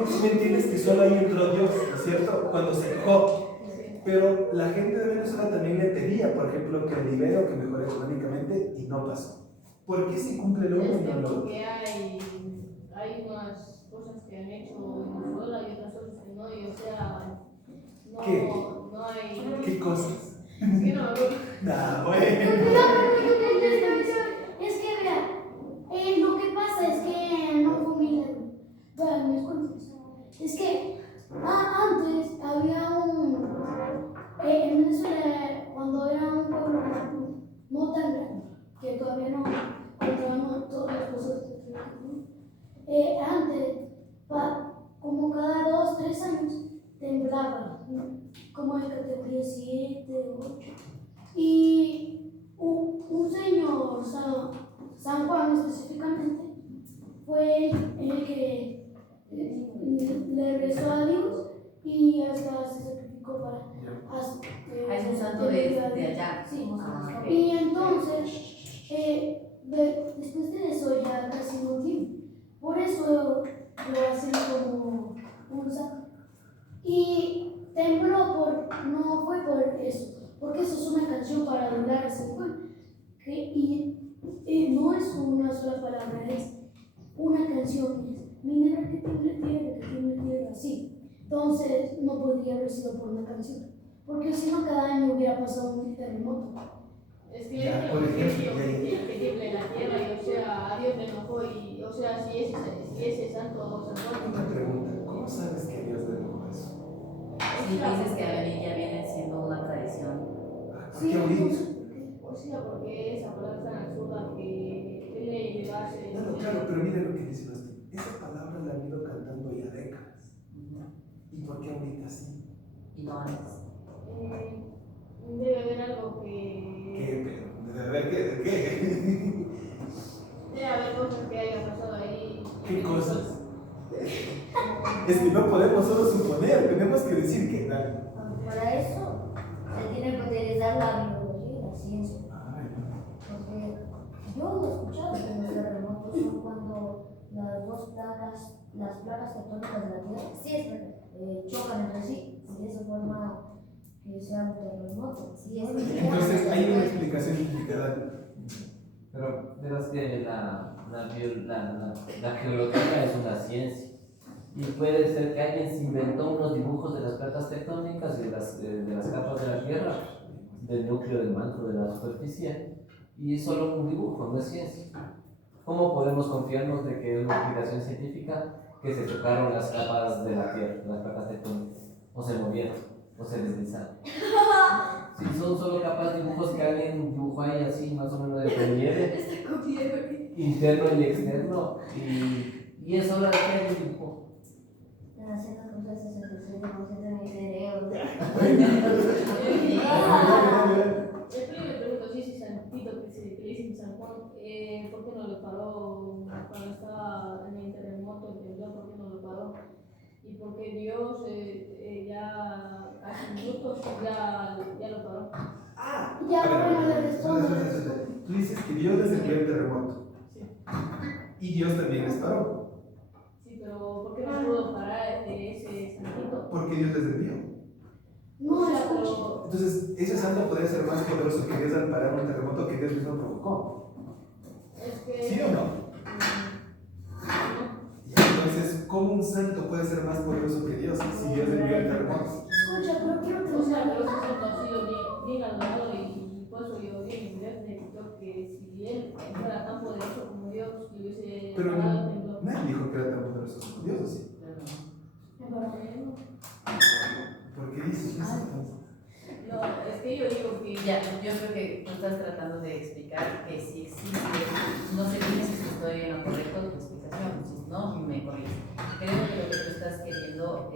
sí me entiendes que solo ahí entró Dios, ¿cierto? Cuando se enojó. Sí. Pero la gente de Venezuela también le pedía, por ejemplo, que libere o que mejore económicamente y no pasó. ¿Por qué si cumple lo uno Es y que no lo otro? porque hay unas cosas que han hecho en Venezuela y otras cosas que no, y o sea, no, ¿Qué? no hay. ¿Qué cosas? Es que no me acuerdo. Nah, bueno. es que vea, lo que pasa es que no fue un milagro. Vean, les cuento. Es que antes había en Venezuela, cuando era un pueblo no tan grande, que todavía no controlamos todas las cosas de antes, como cada 2, 3 años, temblaba, como en categoría 7, 8. Y un señor, San Juan específicamente, fue el que le rezó a Dios y hasta se sacrificó para. Es un santo de allá. Sí. Ah, ok. Y entonces, después de eso ya casi no tiene. Por eso lo hacen como un santo. Y tembló no fue por eso, porque eso es una canción para adorar a San Juan. Y no es una sola palabra, es una canción. Es minera que tiemble tierra, que tiemble tierra, sí. Entonces no podría haber sido por una canción, porque si no cada año hubiera pasado un terremoto. Es que Ya, yo por creo que ejemplo, que tiemble la tierra y o sea, a Dios le enojó y o sea, si ese santo San Juan. Una pregunta, ¿cómo sabes que Dios le enojó eso? Sí, dices que ya viene siendo una tradición. ¿Por qué ahorita? O sea, porque esa palabra es tan absurda que él le hace. No, claro, pero mira lo que dice usted. Esa palabra la han ido cantando ya décadas. ¿Y por qué ahorita sí? Y no antes. Debe haber algo que. ¿Qué? ¿De ver qué? ¿De qué? Debe haber cosas que hayan pasado ahí. ¿Qué cosas? Es que no podemos solo suponer, tenemos que decir que tal. Para eso se tiene que utilizar la biología y la ciencia. Ay, Porque yo he escuchado que los terremotos son cuando las placas tectónicas de la Tierra, sí es verdad, chocan entre sí y de esa forma que sea un terremoto. Sí, es verdad. entonces hay una explicación implicada. Pero verás que la geología es una ciencia. Y puede ser que alguien se inventó unos dibujos de las placas tectónicas y de las capas de la Tierra, del núcleo del manto de la superficie, y es solo un dibujo, no es ciencia. ¿Cómo podemos confiarnos de que es una explicación científica que se tocaron las capas de la Tierra, las placas tectónicas, o se movieron, o se deslizaron? Si son solo capas de dibujos que alguien dibujó ahí así, más o menos de relieve, interno y externo, y es hora de que alguien dibujó. Haciendo cosas se concentran en mi cerebro. El primo me preguntó si ese santito que le dicen San Juan, ¿por qué no lo paró cuando estaba en el terremoto, el temblor, por qué no lo paró? Y porque Dios ya hace minutos ya lo paró. Ah, Ya, a ver, bueno, le respondo. espera. Tú dices que Dios les envió el terremoto. Sí. Y Dios también les paró. Sí, pero ¿por qué no pudo parar ese santito? Dios les envió. No, sea, escucha. pero Entonces, ese santo podría ser más poderoso que Dios al parar un terremoto que Dios mismo provocó. es que. ¿Sí o no? Y entonces, ¿cómo un santo puede ser más poderoso que Dios si Dios envió el terremoto? Escucha, pero quiero que O sea, pero me eso ha sido bien adorado y por eso yo vi en internet que si él fuera tan poderoso como Dios, le hubiese Pero parado el temblor. nadie dijo que era tan poderoso como Dios, ¿o sí? ¿Por qué dices eso entonces? No, es que yo digo que Ya, yo creo que tú estás tratando de explicar que si existe, no sé bien si estoy en lo correcto de tu explicación, si no, me corriges. Creo que lo que tú estás queriendo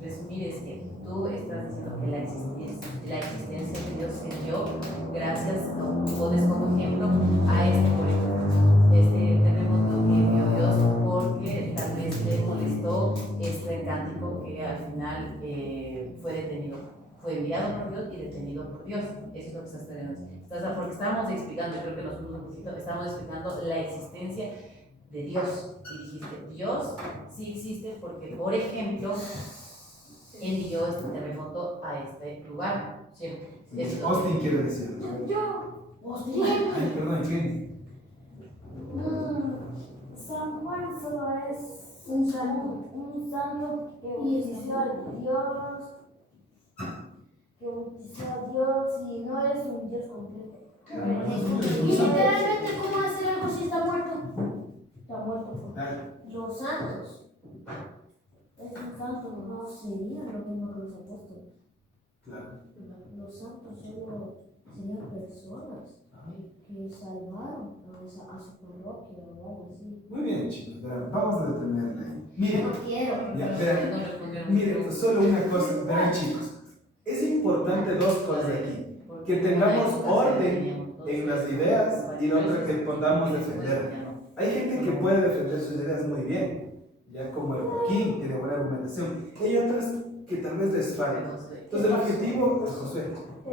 resumir es que tú estás diciendo que la existencia de Dios se dio gracias, o pones como ejemplo a por ejemplo, este terremoto que dio Dios porque tal vez le molestó este cántico que al final fue detenido. Fue enviado por Dios y detenido por Dios. Eso es lo que estás queriendo decir. Porque estábamos explicando, yo creo que nos fuimos un poquito, estamos explicando la existencia de Dios. Y dijiste, Dios sí existe porque, por ejemplo, envió este terremoto a este lugar. ¿Sí? Austin quiere decir. Hostia. Perdón, ¿quién? San Juan solo es Un santo. un santo que bautizó a Dios, y no es un Dios completo. Y literalmente, ¿cómo hacer algo si está muerto? Está muerto. Los santos. Es un santo, no serían lo mismo que los apóstoles. Claro. Los santos solo serían personas que salvaron a su parroquia o algo así. Muy bien, chicos, verán, vamos a detenerla ahí. Miren, No quiero. ya, verán, miren, solo una cosa, verán, chicos. Es importante dos cosas aquí. Que tengamos orden en las ideas y la otra que podamos defender. Hay gente que puede defender sus ideas muy bien, ya como el Joaquín, tiene buena argumentación. Hay otras que tal vez les fallen. Entonces el objetivo es, José,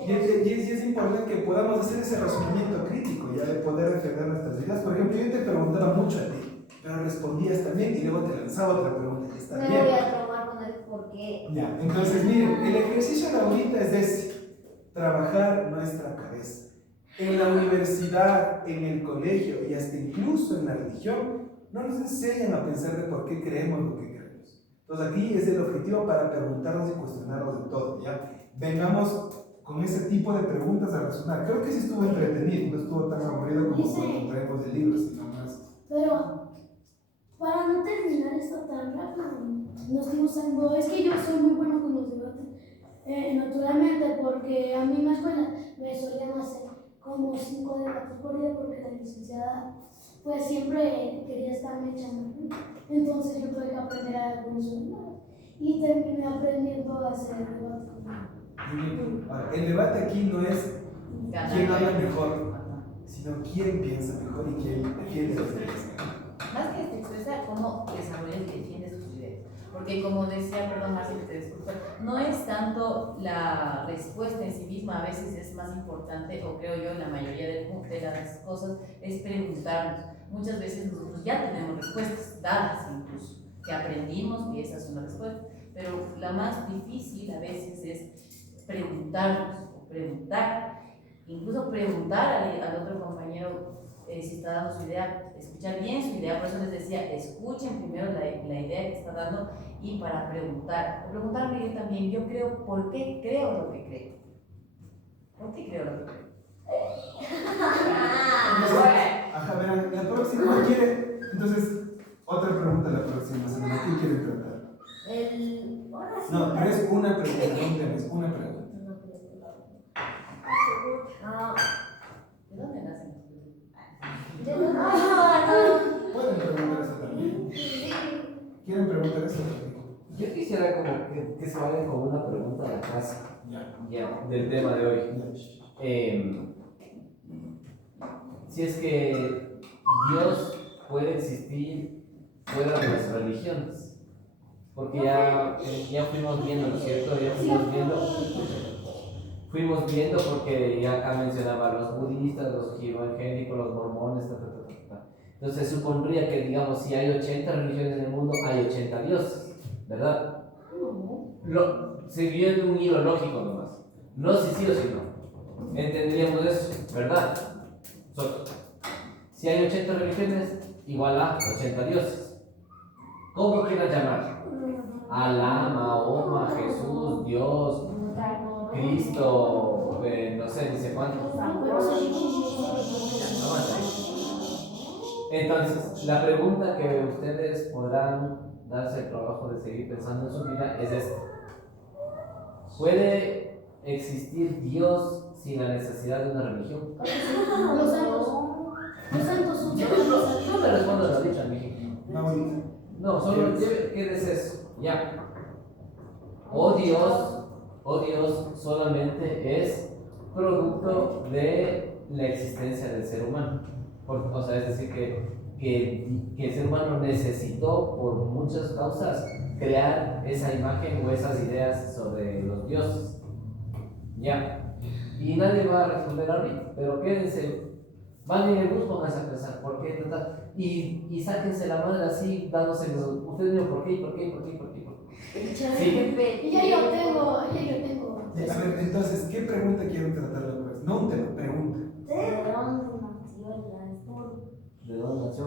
y es importante que podamos hacer ese razonamiento crítico, ya de poder defender nuestras ideas. Por ejemplo, yo te preguntaba mucho a ti, pero respondías también y luego te lanzaba otra pregunta que está Me bien. voy a traumar con el por qué. Ya, entonces miren, el ejercicio de ahorita es ese, trabajar nuestra cabeza. En la universidad, en el colegio y hasta incluso en la religión, no nos enseñan a pensar de por qué creemos lo que creemos. Entonces aquí es el objetivo para preguntarnos y cuestionarnos de todo, ¿ya? Vengamos con ese tipo de preguntas a razonar. Creo que sí estuvo entretenido, no estuvo tan aburrido como cuando traemos de libros, sino más. Pero, para no terminar esto tan rápido, no estoy usando. Es que yo soy muy bueno con los debates, naturalmente, porque a mí en la escuela me solían hacer como 5 debates por día, porque la licenciada pues siempre quería estarme echando. Entonces yo tuve que aprender a algunos celulares y terminé aprendiendo a hacer debates. Ahora, el debate aquí no es quién habla mejor, sino quién piensa mejor y quién defiende las ideas. Más que te expresa cómo desarrollas y defiendes tus ideas. Porque como decía, perdón, más que te disculpe, no es tanto la respuesta en sí misma, a veces es más importante, o creo yo, en la mayoría de las cosas, es preguntarnos. Muchas veces nosotros ya tenemos respuestas dadas incluso, que aprendimos y esas son las respuestas, pero la más difícil a veces es preguntarnos, o preguntar, incluso preguntar al otro compañero si está dando su idea, escuchar bien su idea. Por eso les decía, escuchen primero la idea que está dando y para preguntarme yo también, yo creo, ¿por qué creo lo que creo? ¿Por qué creo lo que creo? Ajá, verán, la próxima quiere, entonces, otra pregunta la próxima semana, ¿qué quieren tratar? Ahora sí. No, pero es una pregunta, no un tema, es una pregunta. ¿De dónde nacen los Pueden preguntar eso también. ¿Quieren preguntar eso también? Yo quisiera como que se vayan con una pregunta a la casa del tema de hoy. Si es que Dios puede existir fuera de las religiones, porque ya fuimos viendo, ¿no es cierto? Ya fuimos viendo porque ya acá mencionaba los budistas, los evangélicos, los mormones, Entonces supondría que, digamos, si hay 80 religiones en el mundo, hay 80 dioses, ¿verdad? Siguiendo un hilo lógico nomás. No si sí o si no. Entenderíamos eso, ¿verdad? Si hay 80 religiones, igual a 80 dioses. ¿Cómo quieras llamar? Alá, Mahoma, Jesús, Dios, Cristo, no sé, dice cuánto. Entonces, la pregunta que ustedes podrán darse el trabajo de seguir pensando en su vida es esta. ¿Puede existir Dios sin la necesidad de una religión? Los santos. Los santos son No me respondo la dicha, México. Una bonita. No, solo ¿qué es eso? Ya. O Dios solamente es producto de la existencia del ser humano. O sea, es decir, que el ser humano necesitó por muchas causas crear esa imagen o esas ideas sobre los dioses. Ya. Y nadie va a responder ahorita, pero quédense. Van en el bus, pónganse a pensar, ¿por qué? Y sáquense la madre así, dándose los. Ustedes digan, ¿por qué? ¿Por qué? ¿Por qué? ¿Por qué? Sí. Y ya yo tengo. A ver, entonces, ¿qué pregunta quieren tratar después? No un tema, pregunta. ¿De dónde nació el Einstein? ¿De dónde nació?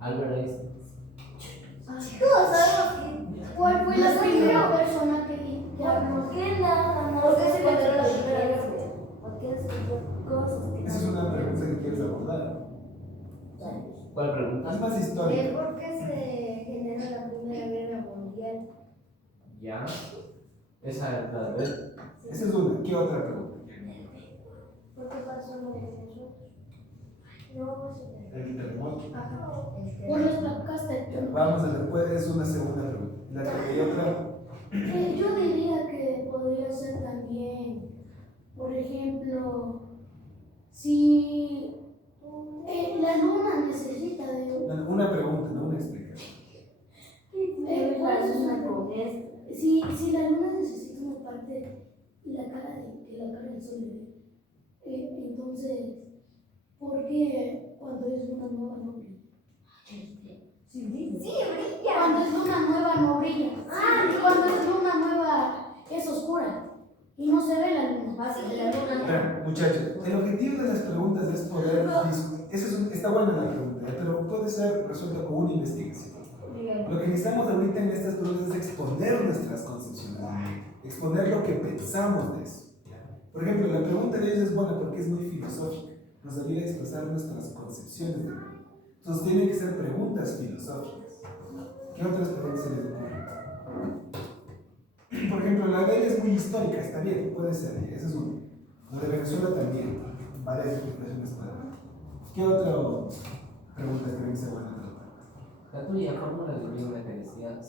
Albert Einstein. Todos sabemos que. ¿Cuál fue la primera persona que habló? ¿Por qué nada? ¿Por qué se encontró la primera vez? ¿Por qué se encontró cosas que Esa es una pregunta que quieres abordar. ¿Cuál pregunta? Es más histórica. ¿Por qué se generó la Primera Guerra Mundial? Ya. Esa es la vez. Esa es una. ¿Qué otra pregunta? ¿Por qué pasó lo de nosotros? No, El terremoto. Por las placas tectónicas. Vamos a después, es una segunda pregunta. La que hay otra. Yo diría que podría ser también, por ejemplo, si la luna necesita de Una pregunta, no una explicación. si la luna necesita una parte de la cara del sol, entonces, ¿por qué cuando es luna nueva no brilla? Sí, brilla. Cuando es luna nueva no brilla. Cuando es luna nueva es oscura y no se ve la luna. Pero, muchachos, el objetivo de las preguntas es poder discutir. Está buena la pregunta, pero puede ser resuelta con una investigación. Lo que necesitamos ahorita en estas preguntas es exponer nuestras concepciones, exponer lo que pensamos de eso. Por ejemplo, la pregunta de ellos es buena porque es muy filosófica, nos ayuda a expresar nuestras concepciones del mundo. Entonces tienen que ser preguntas filosóficas. ¿Qué otras preguntas se les ocurren? Por ejemplo, la de ella es muy histórica, está bien, puede ser, esa es una. La de Venezuela también, varias explicaciones para dar. ¿Qué otra pregunta creen que sea buena tratar? La tuya, fórmula de una que decías.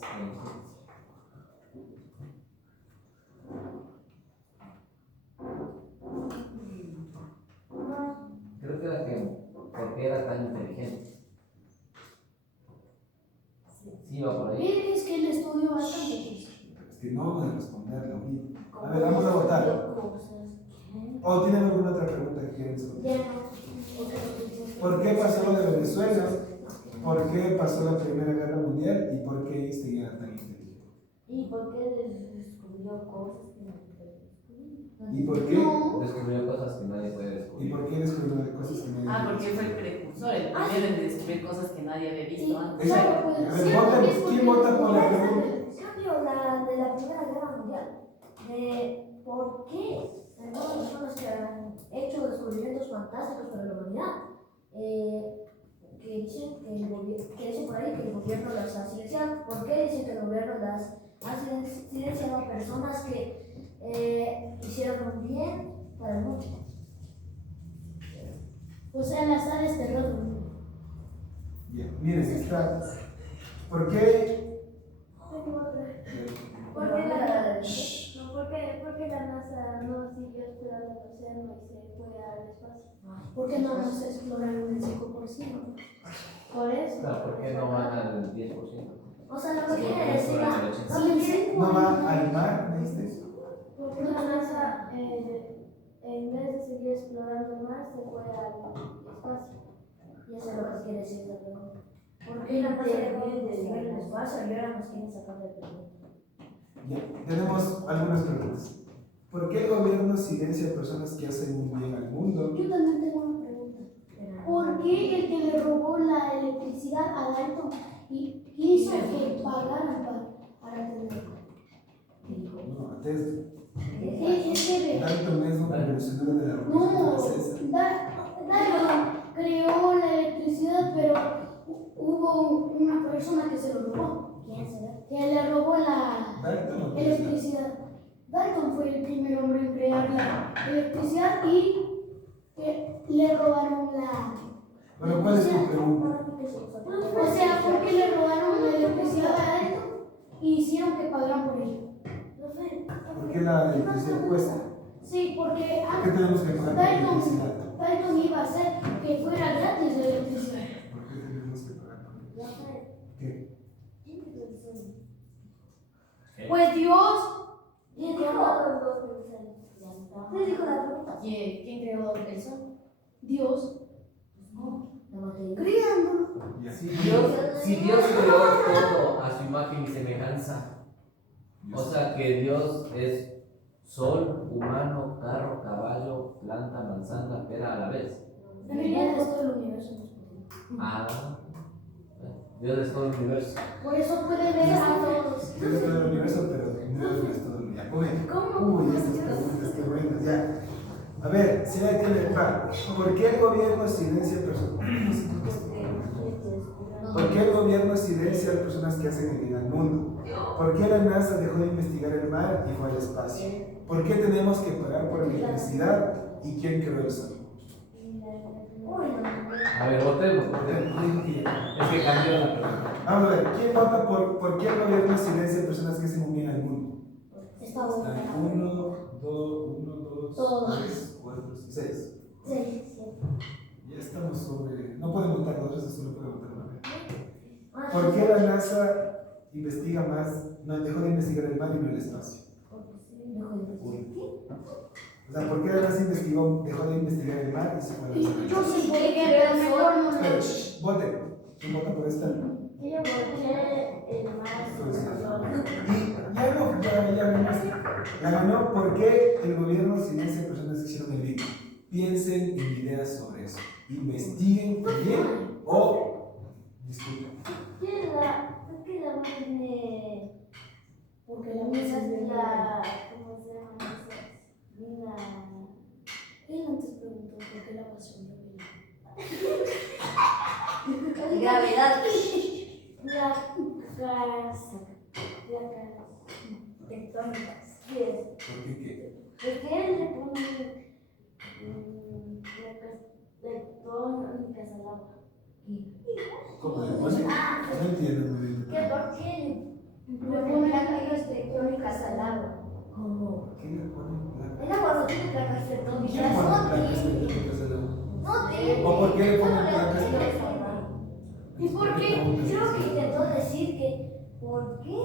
Creo que era ¿por qué era tan inteligente? Sí, va por ahí. Es que él estudió bastante. Es que no vamos a responderla ahorita. A ver, vamos a votar. ¿O tienen alguna otra pregunta que quieren responder? ¿Por qué pasó lo de Venezuela? ¿Por qué pasó la Primera Guerra Mundial? ¿Y por qué Einstein era tan inteligente? ¿Y por qué descubrió cosas que no puede descubrir? ¿Y por qué? Descubrió cosas que nadie puede descubrir. ¿Y por qué descubrió cosas que nadie había Porque fue el precursor, el primero en descubrir cosas que nadie había visto antes. Exacto. A ver, votemos. ¿Quién vota por la pregunta? Cambio de la Primera Guerra Mundial. De por qué algunas personas que han hecho descubrimientos fantásticos para la humanidad, que dicen por ahí que el gobierno las ha silenciado. ¿Por qué dicen que el gobierno las ha silenciado a personas que hicieron un bien para el mundo? O sea, el azar es terror. Bien, miren, está. ¿Por qué? ¿Por qué la NASA no siguió explorando el océano y se fue al espacio? Porque no nos exploraron el 5%. Por eso. Claro, ¿por qué no van al 10%? O sea, lo que Sí, quiere decir ¿No va al mar? ¿Me dices? porque la NASA, en vez de seguir explorando el mar, se fue al espacio. Y eso es lo que quiere decir la pregunta. ¿Por qué la NASA dejó de seguir el espacio? caso y ahora nos quieren sacar del planeta. Ya, tenemos algunas preguntas. ¿Por qué el gobierno silencia a personas que hacen un bien al mundo? Yo también tengo una pregunta. ¿Por qué el que le robó la electricidad a Dalton y hizo que pagaran para tenerlo? No, a Tesla. Es que Dalton es un revolucionario de la Revolución no, Francesa. Dalton creó la electricidad, pero hubo una persona que se lo robó. ¿Quién será? Que le robó la Dalton o Tesla. electricidad. Dalton fue el primer hombre en crear la electricidad y que le robaron la... Bueno, ¿cuál es tu pregunta? O sea, ¿por qué le robaron la electricidad a Dalton y hicieron que pagaran por ello? ¿Por qué la electricidad cuesta? Sí, porque ¿Por qué tenemos que pagar por la electricidad? Dalton iba a hacer que fuera gratis la electricidad. ¿Por qué tenemos que pagar por ella? ¿Qué? Pues Dios... ¿Quién dijo la pregunta? ¿Quién creó el sol? Dios. No te digo. Criándolo. Y así Si Dios creó todo a su imagen y semejanza, o sea que Dios es sol, humano, carro, caballo, planta, manzana, pera a la vez. En realidad es todo el universo. Ah, Dios es todo el universo. Por eso puede ver a todos. Dios es todo el universo, pero no es todo el universo. Uy, estas preguntas, qué buenas, ya. A ver, si hay que ver, ¿por qué el gobierno silencia a personas? ¿Por qué el gobierno silencia a las personas que hacen el bien al mundo? ¿Por qué la NASA dejó de investigar el mar y fue al espacio? ¿Por qué tenemos que pagar por electricidad? ¿Y quién creó el sol? A ver, votemos. Es que cambió la pregunta. Vamos a ver, ¿quién vota por qué el gobierno silencia a personas que hacen un bien al mundo? Está bueno. Están 1, 2, Todos. 3, 4, 6. Sí. Ya estamos sobre. No pueden votar dos veces, solo pueden votar una vez. ¿Por qué la NASA investiga más? No, dejó de investigar el mar y no el espacio. O sea, ¿por qué la NASA dejó de investigar el mar y se fue al espacio? Yo sí, porque a lo mejor no Espera, me... shh, voten. ¿Quién vota por esta? Yo porque el Y ya vimos. La ganó porque el gobierno silencia a personas que hicieron el bien. Piensen en ideas sobre eso. Investiguen bien o discuten. ¿Por qué la madre? Porque la mesa es la... ¿Cómo se llama eso? Él antes preguntó por qué la pasión de vida. Gravedad. La casa. Tectónicas. ¿Qué es? ¿Por qué qué? Porque él le pone tectónicas al agua. ¿Cómo le pone? No entiendo muy bien. ¿Qué? ¿Por qué le ponen placas tectónicas al agua? ¿Cómo? ¿Por qué le ponen placas? El agua no tiene placas ¿Quién tectónicas. pone No placas tiene. tectónicas al agua? No tiene. ¿O por qué le ponen Yo no le placas entiendo tectónicas? esa palabra. ¿Y por qué? Creo que intentó decir que ¿por qué?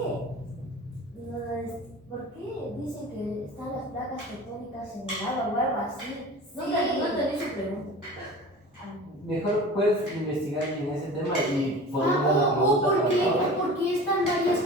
¿Por qué dicen que están las placas tectónicas en el agua o algo así? No entendí su pregunta. Mejor puedes investigar en ese tema y ponerle la O pregunta. porque están varias